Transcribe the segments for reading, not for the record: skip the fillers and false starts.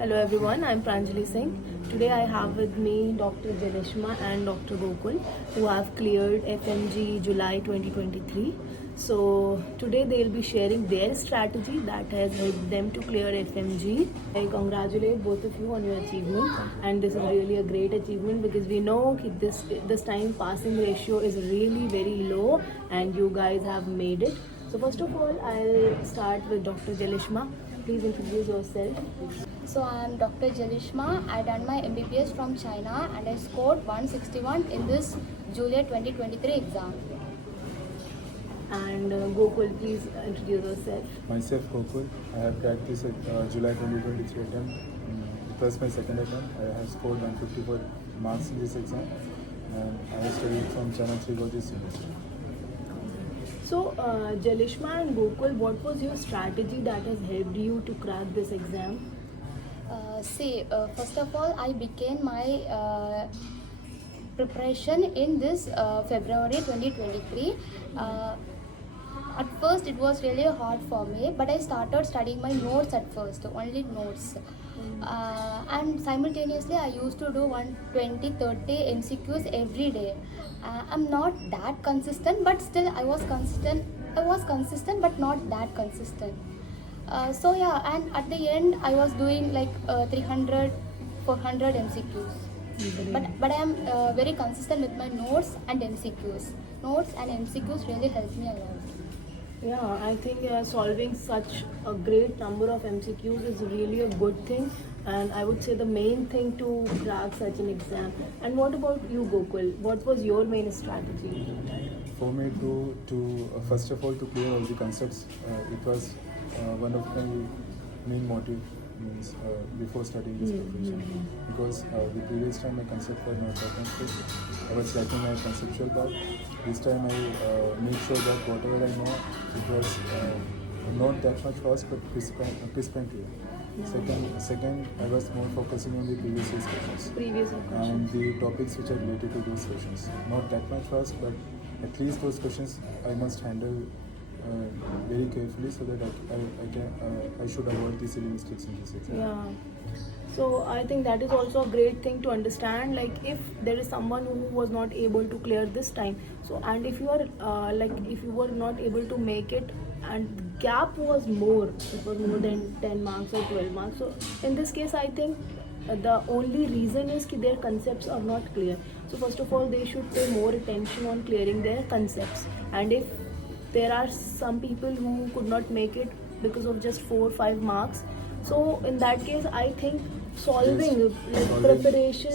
Hello everyone, I'm Pranjali Singh. Today I have with me Dr. Jelishma and Dr. Gokul who have cleared FMGE July 2023. So today they'll be sharing their strategy that has helped them to clear FMG. I congratulate both of you on your achievement, and this is really a great achievement because we know this time passing ratio is really very low and you guys have made it. So first of all, I'll start with Dr. Jelishma. Please introduce yourself. So I am Dr. Jelishma. I done my MBBS from China and I scored 161 in this July 2023 exam. And Gokul, please introduce yourself. Myself, Gokul. I have cracked this July 2023 attempt. It was my second attempt. I have scored 154 marks in this exam, and I have studied from China 3 Gorgeous University. So, Jelishma and Gokul, what was your strategy that has helped you to crack this exam? First of all, I began my preparation in this February 2023. At first, it was really hard for me, but I started studying my notes at first, only notes. And simultaneously, I used to do 120-30 MCQs every day. I'm not that consistent, but still I was consistent. I was consistent, but not that consistent. And at the end I was doing like 300 400 MCQs. But I am very consistent with my notes and MCQs. Notes and MCQs really help me a lot. Yeah, I think solving such a great number of MCQs is really a good thing, and I would say the main thing to crack such an exam. And what about you, Gokul? What was your main strategy? For me to first of all to clear all the concepts, it was one of my main motive means before studying this profession, because the previous time my concept were not that much good. I was lacking my conceptual part. This time I made sure that whatever I know, it was not that much fast but crisp and clear. Second, I was more focusing on the previous year's questions and the topics which are related to those questions. Not that much fast, but at least those questions I must handle very carefully so that I should avoid the silly mistakes in this exam. Yeah. So I think that is also a great thing to understand. Like if there is someone who was not able to clear this time, so and if you are if you were not able to make it and the gap was more, it was more than 10 marks or 12 marks. So in this case, I think the only reason is that their concepts are not clear. So first of all, they should pay more attention on clearing their concepts. And if there are some people who could not make it because of just 4 or 5 marks, so in that case I think solving preparation,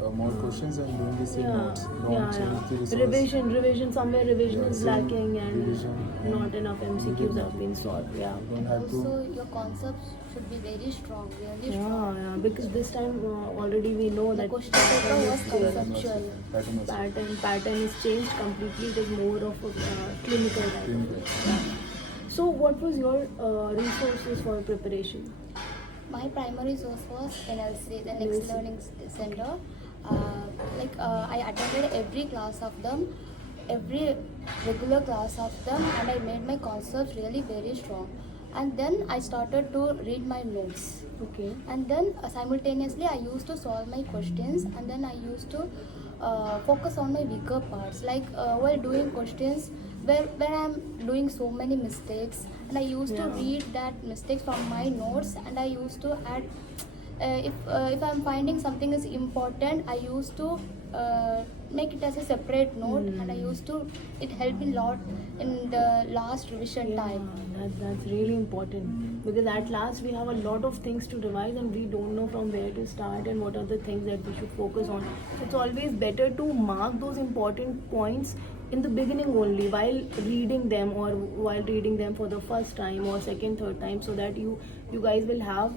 the more questions and doing the same notes. Don't change the resource. Revision somewhere revision is lacking and revision, not enough MCQs have been solved. Yeah. Don't have Also, to. your concepts should be very strong, really Yeah, strong. yeah, because this time already we know The that question paper was conceptual. pattern is changed completely. It is more of a clinical type of it. Yeah. So what was your resources for preparation? My primary source was NLC, the Next Learning Center. I attended every class of them, every regular class of them, and I made my concepts really very strong. And then I started to read my notes. Okay. And then simultaneously I used to solve my questions, and then I used to focus on my weaker parts. While doing questions where I'm doing so many mistakes, and I used to read that mistakes from my notes, and I used to add if I'm finding something is important, I used to make it as a separate note, and I used to, it helped me a lot in the last revision time. That's really important because at last we have a lot of things to revise and we don't know from where to start and what are the things that we should focus on. So it's always better to mark those important points in the beginning only while reading them or while reading them for the first time or second, third time, so that you guys will have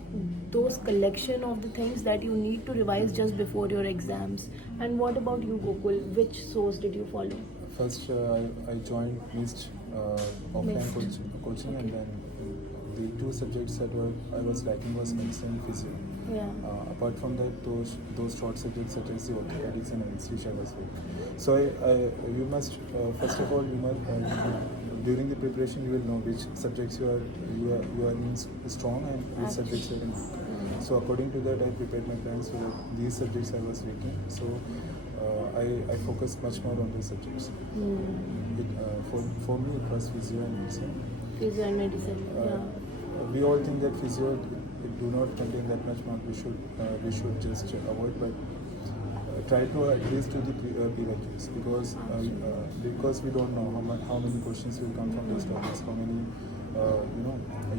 those collection of the things that you need to revise just before your exams. And what about you, Gokul? Which source did you follow? First, I joined MIST offline coaching, and then the two subjects that I was lacking was medicine and physio. Yeah. Apart from that, those short subjects such as the orthopedics and anesthesia was weak. So you must first of all during the preparation you will know which subjects you are strong and which subjects you are in. So according to that, I prepared my plans so that these subjects I was taking. So I focused much more on those subjects. For me, it was physio and medicine. Physio and medicine. We all think that physio it do not contain that much mark. We should just avoid, but try to at least do the prerequisites because we don't know how many questions will come from those topics. How many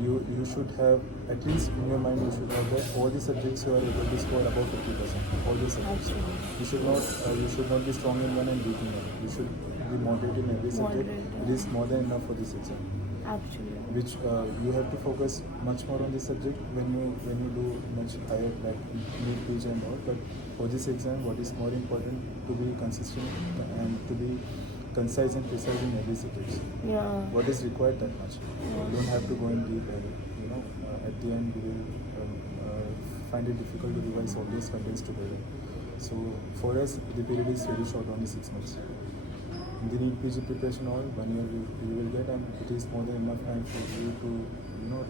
you should have at least in your mind. You should have that all the subjects you are able to score above 50%. All the subjects. You should not be strong in one and weak in one. You should be moderate in every subject. It is more than enough for this exam. Absolutely. Which you have to focus much more on this subject when you do much higher like need PG and all. But for this exam, what is more important to be consistent and to be concise and precise in every subject. Yeah. What is required that much. You don't have to go in deep. At the end, you will find it difficult to revise all these contents together. So for us, the period is very short, only 6 months. In the need PG preparation, all 1 year you will get, and it is more than enough time for you to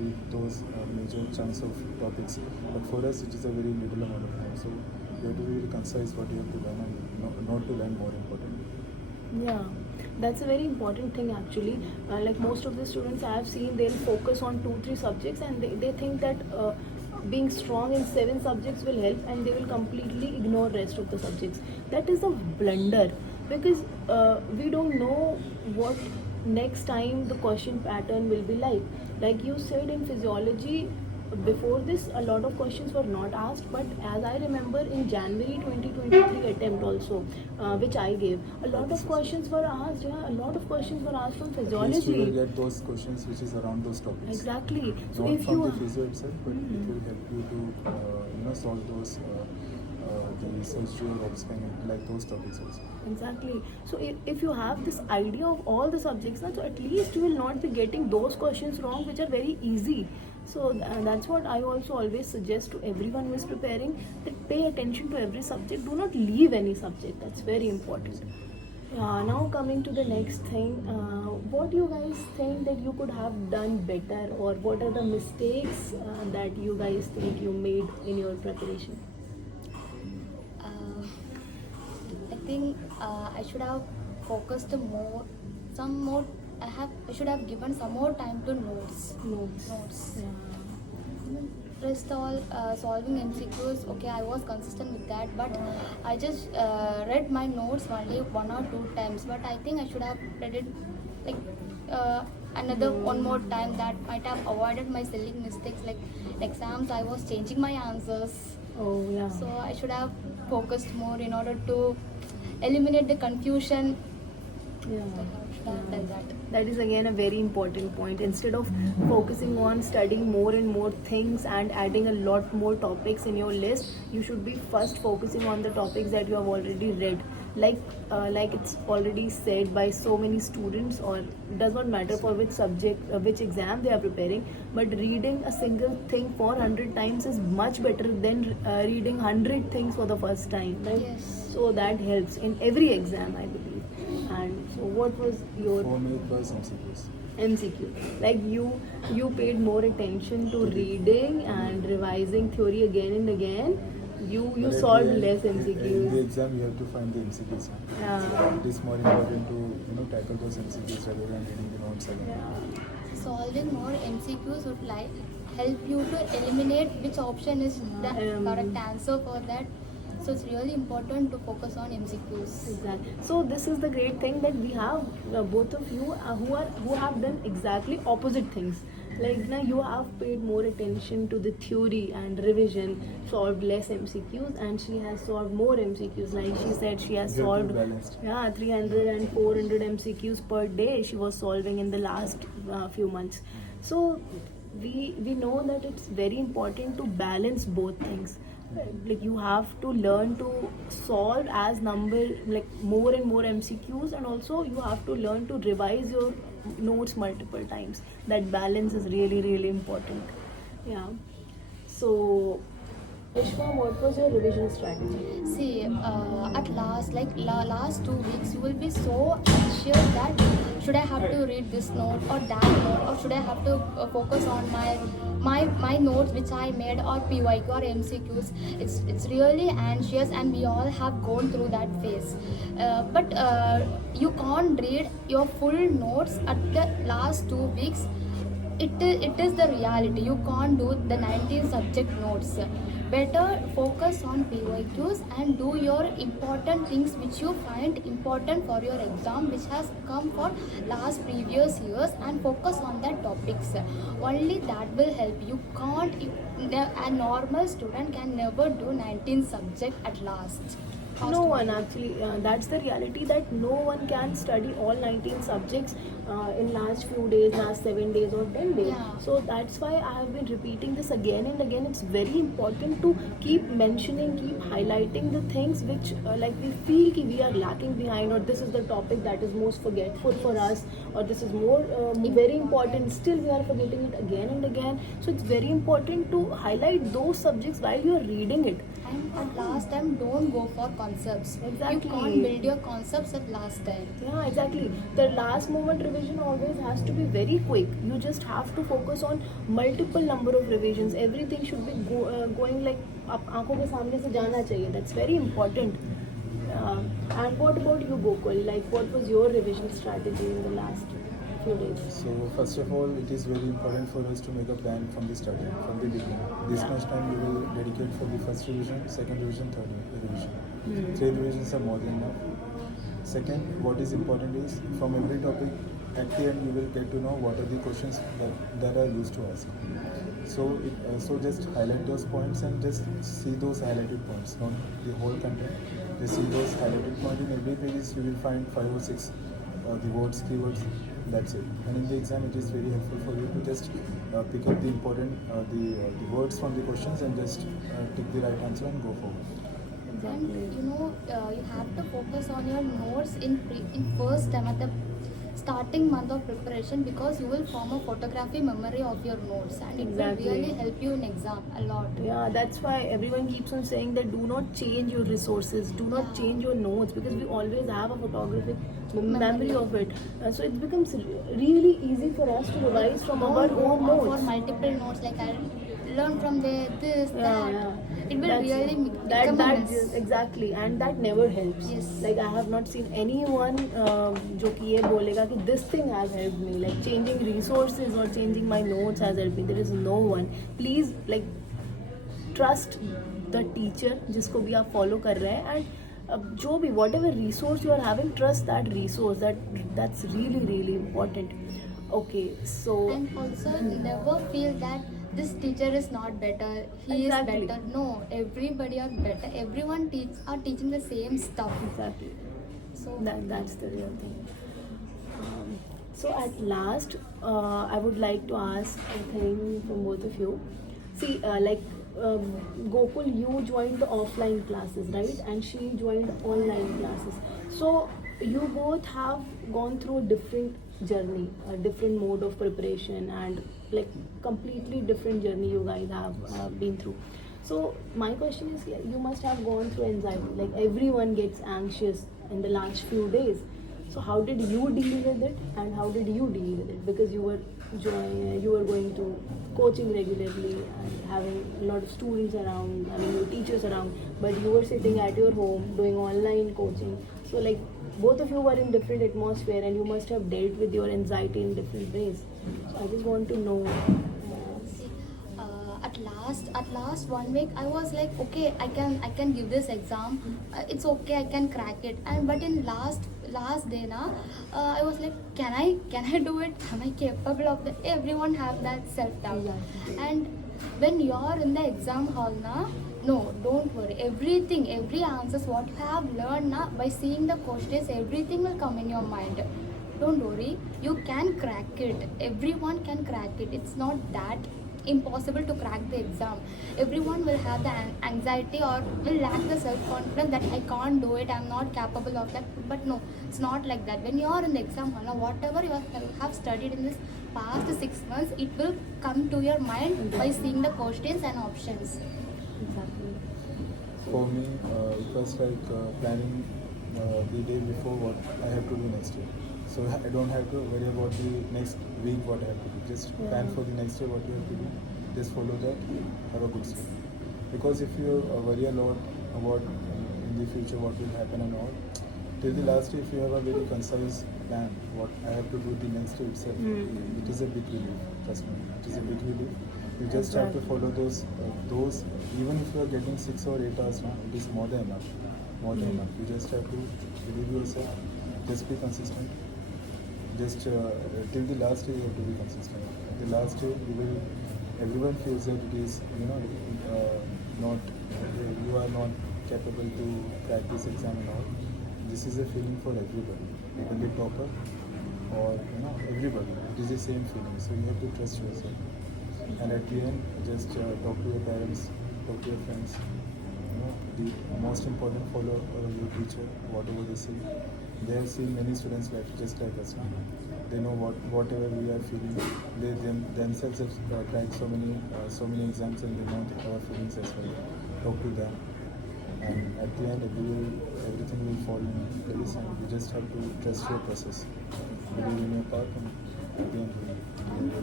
read those major chunks of topics. But for us, it is a very little amount of time. So you have to be very concise what you have to learn and not to learn more important. Yeah, that's a very important thing actually. Like most of the students I have seen, they'll focus on 2-3 subjects and they think that being strong in 7 subjects will help, and they will completely ignore rest of the subjects. That is a blunder, because we don't know what next time the question pattern will be like. Like you said, in physiology, before this a lot of questions were not asked, but as I remember in January 2023 attempt also, which I gave, a lot of questions were asked. Yeah, a lot of questions were asked from At least physiology. you will get those questions which is around those topics. Exactly. So Not if from you the physio itself, but it will help you to solve those the surgery or obscene like those topics also. Exactly. So if you have this idea of all the subjects, so at least you will not be getting those questions wrong, which are very easy. So that's what I also always suggest to everyone who is preparing, that pay attention to every subject. Do not leave any subject. That's very important. Now coming to the next thing, what do you guys think that you could have done better, or what are the mistakes that you guys think you made in your preparation? I think I should have focused I should have given some more time to notes. Yeah. Rest all solving MCQs. Okay, I was consistent with that, but I just read my notes only 1 or 2 times. But I think I should have read it like another 1 more time. That might have avoided my silly mistakes. Like exams, I was changing my answers. Oh yeah. So I should have focused more in order to eliminate the confusion. Yeah. I should have done that. That is again a very important point. Instead of focusing on studying more and more things and adding a lot more topics in your list, you should be first focusing on the topics that you have already read. Like it's already said by so many students, or it does not matter for which subject, which exam they are preparing, but reading a single thing 400 times is much better than reading 100 things for the first time, right? Yes. So that helps in every exam, I believe. And so what was your For me, it was MCQs. MCQ? Like you paid more attention to reading and revising theory again and again. You But at solved the end, less In the MCQs. exam, you have to find the MCQs. Yeah. So it is more important to tackle those MCQs rather than reading the notes again. Yeah. Solving more MCQs would help you to eliminate which option is the correct answer for that. So it's really important to focus on MCQs. Exactly. So this is the great thing, that we have both of you who have done exactly opposite things. Like now you have paid more attention to the theory and revision, solved less MCQs, and she has solved more MCQs. Like she said, she has You have to solved be balanced. 300 and 400 MCQs per day. She was solving in the last few months. So we know that it's very important to balance both things. Like you have to learn to solve as more and more MCQs, and also you have to learn to revise your notes multiple times. That balance is really, really important. Yeah. So Jelishma, what was your revision strategy? See, at last, last 2 weeks, you will be so anxious that should I have to read this note or that note, or should I have to focus on my notes which I made, or PYQ or MCQs. It's really anxious, and we all have gone through that phase. But you can't read your full notes at the last 2 weeks. It is the reality. You can't do the 19 subject notes. Better focus on PYQs and do your important things which you find important for your exam, which has come for last previous years, and focus on that topics. Only that will help. You can't, a normal student can never do 19 subject at last. No one actually, that's the reality, that no one can study all 19 subjects in last few days, last 7 days or 10 days. Yeah. So that's why I have been repeating this again and again. It's very important to keep mentioning, keep highlighting the things which like we feel ki we are lacking behind, or this is the topic that is most forgetful for us, or this is more very important, still we are forgetting it again and again. So it's very important to highlight those subjects while you are reading it. And at last time, don't go for concepts. Exactly. You can't build your concepts at last time. Yeah, exactly. The last moment revision always has to be very quick. You just have to focus on multiple number of revisions. Everything should be going like up आंखों के सामने से जाना चाहिए. That's very important. And what about you, Gokul? Like, what was your revision strategy in the last few days? So first of all, it is very important for us to make a plan from the starting, from the beginning. This Yeah. much time we will dedicate for the first revision, second revision, third revision. 3 revisions are more than enough. Second, what is important is from every topic, at the end you will get to know what are the questions that are used to ask. So just highlight those points and just see those highlighted points, not the whole content. Just see those highlighted points. In every page you will find 5 or 6 the words, keywords. That's it. And in the exam, it is very helpful for you to just pick up the important the words from the questions and just take the right answer and go forward. And you have to focus on your notes in first time at the starting month of preparation, because you will form a photography memory of your notes, and it Exactly. will really help you in exam a lot. Yeah, that's why everyone keeps on saying that do not change your resources, do not Yeah. change your notes, because we always have a photographic memory of it. So it becomes really easy for us to revise from our own For notes. multiple notes, like I learn from there, this, Yeah, that. yeah. It will That's- really that become a mess. exactly, and that never helps. Yes. Like I have not seen anyone जो कि ये बोलेगा कि this thing has helped me, like changing resources or changing my notes has helped me. There is no one. Please like trust the teacher जिसको भी आप follow कर रहे हैं, and जो भी whatever resource you are having, trust that resource. That's really important. Okay, so And also never feel that this teacher is not better, he Exactly. is better. No, everybody are better. Everyone are teaching the same stuff. exactly. So That's the real thing. So at last, I would like to ask a thing from both of you. See, Gokul, you joined the offline classes, right? And she joined online classes. So you both have gone through a different journey, a different mode of preparation, and like completely different journey you guys have been through. So my question is, yeah, you must have gone through anxiety. Like everyone gets anxious in the last few days. So how did you deal with it, and how did you deal with it? Because you were going to coaching regularly and having a lot of students around, having your teachers around, but you were sitting at your home doing online coaching. So like both of you were in different atmosphere, and you must have dealt with your anxiety in different ways. So I just want to know. see, at last 1 week I was like, okay, I can give this exam. It's okay, I can crack it. And but in last day I was like, can I do it? Am I capable of that? Everyone have that self doubt. Exactly. And when you're in the exam hall no, don't worry. Every answers what you have learned by seeing the questions, everything will come in your mind. Don't worry, you can crack it. Everyone can crack it. It's not that impossible to crack the exam. Everyone will have the anxiety or will lack the self-confidence that I can't do it, I'm not capable of that. But no, it's not like that. When you are in the exam hall, whatever you have studied in this past 6 months, it will come to your mind by seeing the questions and options. Exactly. For me, it was like planning the day before what I have to do next year. So I don't have to worry about the next week what I have to do. Just plan for the next day what you have to do. Just follow that. Have a good sleep. Because if you worry a lot about in the future what will happen and all, till the last day if you have a very concise plan what I have to do the next day itself, it is a big relief. Trust me, it is a big relief. You just have to follow those. Even if you are getting 6 or 8 hours now, it is more than enough. More than enough. You just have to believe yourself. Just be consistent. Just till the last day you have to be consistent. At the last day you will. Everyone feels that it is not you are not capable to crack this exam and all. This is a feeling for everybody, even the topper or everybody. It is the same feeling. So you have to trust yourself. And at the end, just talk to your parents, talk to your friends. The most important, follow your teacher, whatever they say. They have seen many students just like us now. They know whatever we are feeling. They themselves have cracked so many exams and they know our feelings as well. Talk to them. And at the end, everything will fall in place and you just have to trust your process. Believe in your path and at the end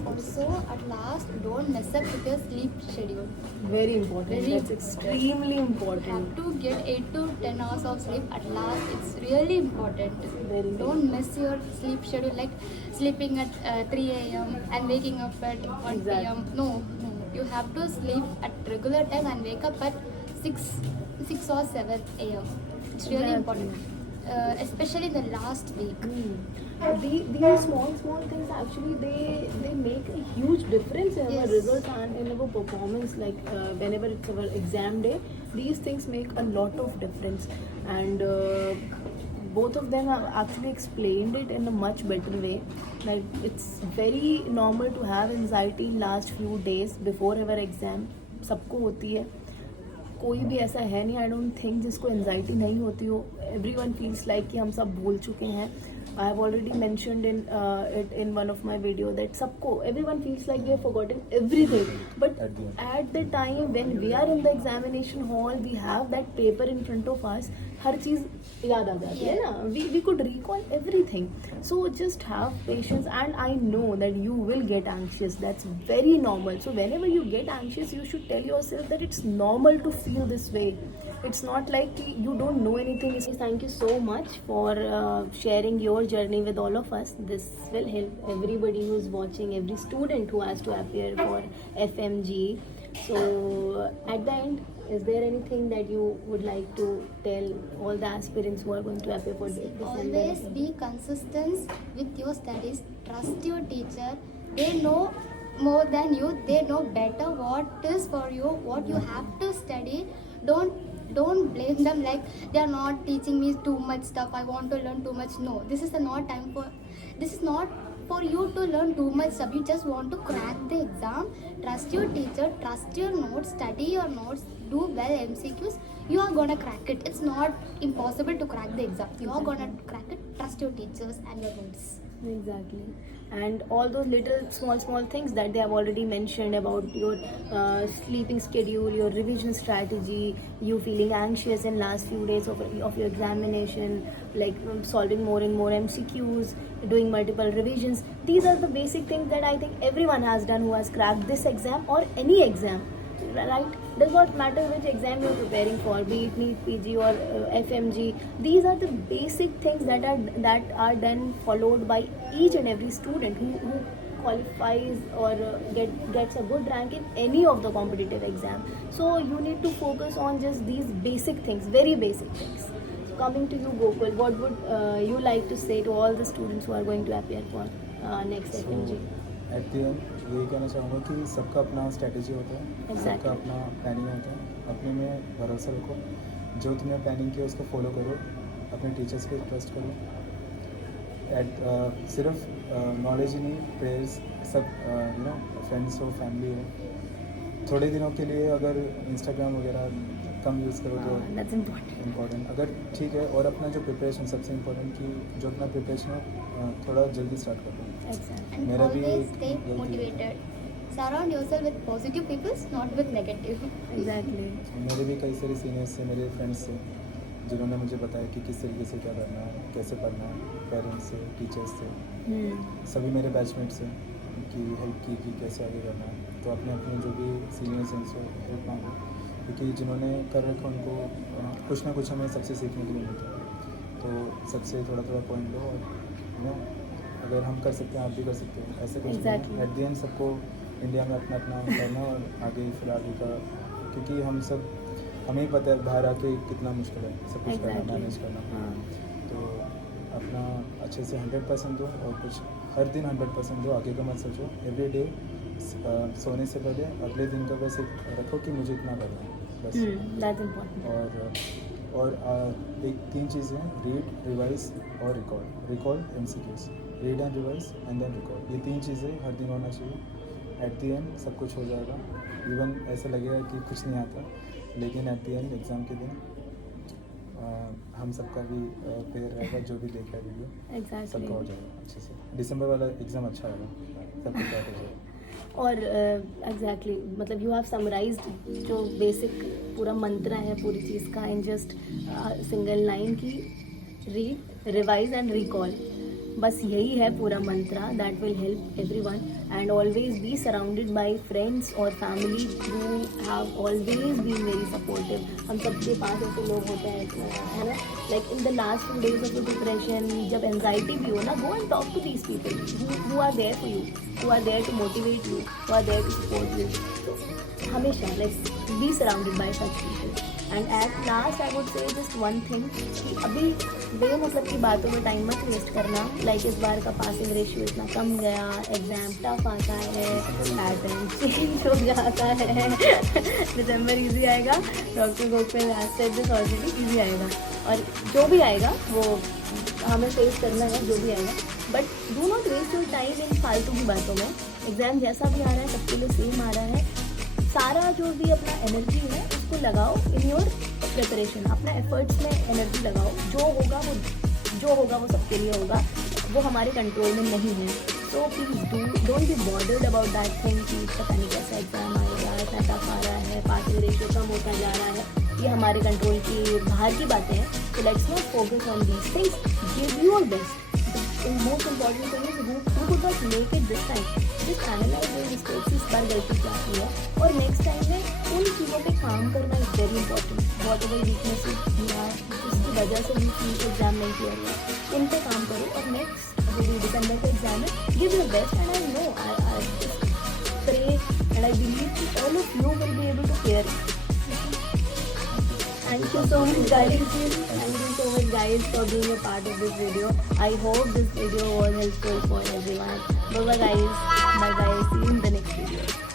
Also, at last, don't mess up with your sleep schedule. Very important. Very That's extremely You important. have to get 8 to 10 hours of sleep at last. It's really important. Very Don't mess your sleep schedule like sleeping at 3 a.m. and waking up at 1 Exactly. p.m. No. You have to sleep at regular time and wake up at 6 or 7 a.m. It's really Exactly. important. Especially in the last week. These small things actually they make a huge difference in our Yes. results and in our performance. Like whenever it's our exam day, these things make a lot of difference. And both of them have actually explained it in a much better way. Like it's very normal to have anxiety in last few days before our exam. सबको होती है. कोई भी ऐसा है नहीं, I don't think जिसको anxiety नहीं होती हो. एवरीवन फील्स लाइक कि हम सब भूल चुके हैं. I have already mentioned in it in one of my video that सबको everyone feels like we have forgotten everything, but at the time when we are in the examination hall we have that paper in front of us. हर चीज़ याद आ जाती है ना. We could recall everything. So just have patience and I know that you will get anxious. That's very normal. So when ever you get anxious you should tell yourself that it's normal to feel this way. It's not like you don't know anything. Thank you so much for sharing your journey with all of us. This will help everybody who is watching, every student who has to appear for FMGE. So at the end, is there anything that you would like to tell all the aspirants who are going to appear for this? Always be consistent with your studies. Trust your teacher. They know more than you. They know better what is for you, what you have to study. Don't blame them like they are not teaching me too much stuff. I want to learn too much. No, this is not for you to learn too much stuff. You just want to crack the exam. Trust your teacher, trust your notes, study your notes, do well MCQs. You are gonna crack it. It's not impossible to crack the exam. You are gonna crack it. Trust your teachers and your notes. Exactly. And all those little small things that they have already mentioned about your sleeping schedule, your revision strategy, you feeling anxious in last few days of your examination, like solving more and more MCQs, doing multiple revisions. These are the basic things that I think everyone has done who has cracked this exam or any exam. Right? Does not matter which exam you're preparing for, be it NEET, PG or FMG. These are the basic things that are done, followed by each and every student who qualifies or gets a good rank in any of the competitive exam. So you need to focus on just these basic things, very basic things. So coming to you, Gokul, what would you like to say to all the students who are going to appear for next FMG? At the end यही कहना चाहूँगा कि सबका अपना strategy होता है. Exactly. सबका अपना प्लानिंग होता है. अपने में भरोसा रखो. जो तुमने प्लानिंग किया उसको फॉलो करो. अपने टीचर्स पे ट्रस्ट करो. सिर्फ नॉलेज ही नहीं, प्रेयर्स सब फ्रेंड्स हो, फैमिली हो. थोड़े दिनों के लिए अगर इंस्टाग्राम वगैरह कम यूज़ करो तो That's important. अगर ठीक है. और अपना जो प्रिपरेशन सबसे इम्पोर्टेंट कि जो अपना प्रिपरेशन हो थोड़ा जल्दी स्टार्ट कर दो. Exactly. And मेरा भी always एक stay गलती है. motivated. Surround yourself with positive people, not with negative. Exactly. मेरे भी कई सारे सीनियर्स से, मेरे फ्रेंड्स से, जिन्होंने मुझे बताया कि किस तरीके से क्या करना है, कैसे पढ़ना है, पेरेंट्स से, टीचर्स से, सभी मेरे बैचमेट्स से कि हेल्प की कि कैसे आगे करना है। तो अपने अपने जो भी सीनियर्स हैं उनसे हेल्प मांगो, क्योंकि जिन्होंने कर रखा उनको कुछ ना कुछ हमें सबसे सीखने के लिए मिलता है। तो सबसे थोड़ा थोड़ा पॉइंट लो और नो, अगर हम कर सकते हैं आप भी कर सकते हो, ऐसे कुछ Exactly. एट द एंड सबको इंडिया में अपना अपना करना और आगे फिर आगे का, क्योंकि हम सब हमें ही पता है बाहर आके कितना मुश्किल है सब कुछ करना, Exactly. मैनेज करना। हाँ। तो अपना अच्छे से 100% दो और कुछ हर दिन 100% दो, आगे का मत सोचो। एवरी डे सोने से पहले अगले दिन का बस एक रखो कि मुझे इतना करना है बस। That's important. और एक 3 चीज़ें हैं, रीड, रिवाइज और record. Record MCQs, read and revise and then record, ये 3 चीज़ें हर दिन होना चाहिए। एट द एंड सब कुछ हो जाएगा। इवन ऐसा लगेगा कि कुछ नहीं आता, लेकिन एट द एंड एग्ज़ाम के दिन हम सबका भी पेयर रहेगा, जो भी देख रहा है वीडियो, Exactly. सबका हो जाएगा अच्छे से। दिसंबर वाला एग्ज़ाम अच्छा होगा, सब कुछ हो जाएगा। और एग्जैक्टली मतलब यू हैव समराइज्ड जो बेसिक पूरा मंत्र है पूरी चीज़ का इन जस्ट सिंगल लाइन की रीड, रिवाइज एंड रिकॉल। बस यही है पूरा mantra that will help everyone. And always be surrounded by friends और family who have always been very supportive. हम सबके पास ऐसे लोग होते हैं, है ना, like in the last 2 days of the depression, जब एंजाइटी भी हो ना, गो and talk to these people who are there for you, who are there to motivate you, who are there to support you. So, हमेशा like be surrounded by such people. And at last I would say just one thing कि अभी बेमतलब की बातों में time मत waste करना। Like इस बार का पासिंग रेशियो इतना कम गया, एग्जाम टफ आता है, पैटर्न चेंज हो जाता है, दिसंबर इजी आएगा, doctor Gokul has said this already, easy आएगा। और जो भी आएगा वो हमें फेस करना है, जो भी आएगा। But do not waste your time in फालतू की बातों में। एग्ज़ाम जैसा भी आ रहा है सबके लिए सेम आ रहा है, सारा जो भी अपना एनर्जी है उसको लगाओ इन योर प्रिपरेशन, अपना एफर्ट्स में एनर्जी लगाओ। जो होगा वो सबके लिए होगा, वो हमारे कंट्रोल में नहीं है। तो please don't be bothered about that thing कि पता नहीं कैसा एग्ज़ाम आएगा, इतना टफ आ रहा है, पासिंग रेशियो कम होता जा रहा है, ये हमारे कंट्रोल की बाहर की बातें हैं। तो let's not focus on these things, give your best. The most important thing is who could not make it this time. Just analyze your mistakes, इस बार गलती क्या की है, और नेक्स्ट टाइम में उन चीज़ों पे काम करना is very important. What ever weaknesses या जिसकी वजह से भी एग्जाम नहीं किया गया, इन पे काम करो। और नेक्स्ट जो भी दिसंबर का एग्जाम है, give your best. And I know, I pray and I believe कि all of you will be able to clear it. Thank you so much guys. Thank you so much guys for being a part of this video. I hope this video was helpful for everyone. Bye bye guys. Bye bye. See you in the next video.